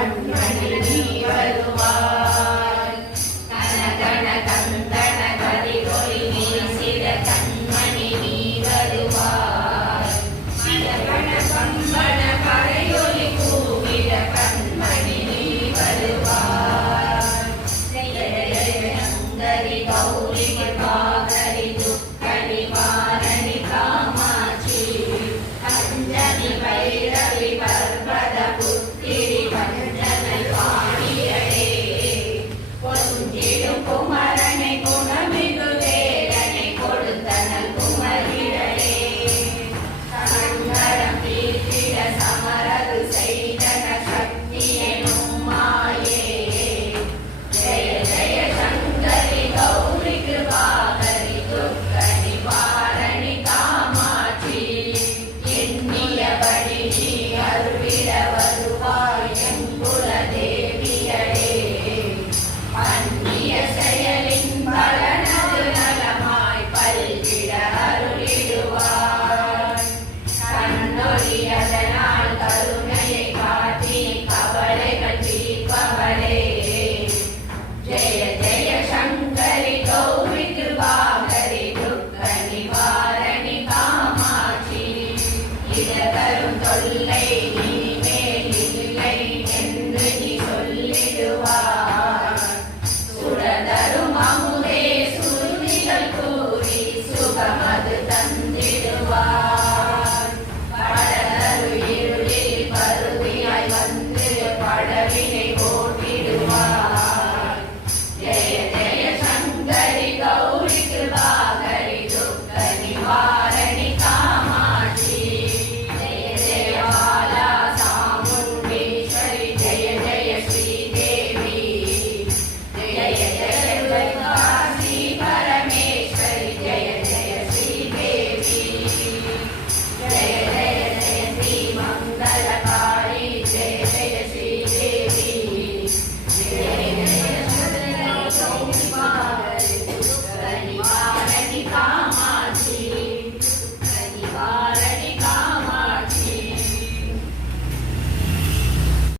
கண்மணி நீ வருவாய். கனகன கந்தன கதிரொளி வீசிட கண்மணி நீ வருவாய். கனகன கம்பன கரையொலி கூவிட கண்மணி நீ வருவாய். ஜெய ஜெய சங்கரி கௌரி பாகரி துக்க நிவாரணி காமாட்சி அஞ்சலி பைரவி பர்வத புத்திரி வஞ்சனை பாணியடே கொஞ்சிடும் குமரனை குணமிகு வேலனை கொடுத்தனல் குமரிடே சங்கரம் தீர்த்திட சமரது செய்தன சக்தி எனும் மாயே. ஜெய ஜெய சங்கரி கௌரி கிருபாகரி துக்க நிவாரணி காமாட்சி எண்ணியபடி நீ அருளிட வருவாய் என் குலதேவியடே. பண்ணிய செயலின் பலனது நலமாய் பல்கிட அருளிடுவாய். கண்ணொளி அதனால் கருணையை காட்டி கவலைகள் தீர்ப்பவளே. ஜெய ஜெய சங்கரி கௌரி கிருபாகரி துக்க நிவாரணி காமாட்சி இதரும் தொல்லை இனிமேல் இல்லை என்று நீ சொல்லிடுவாய்.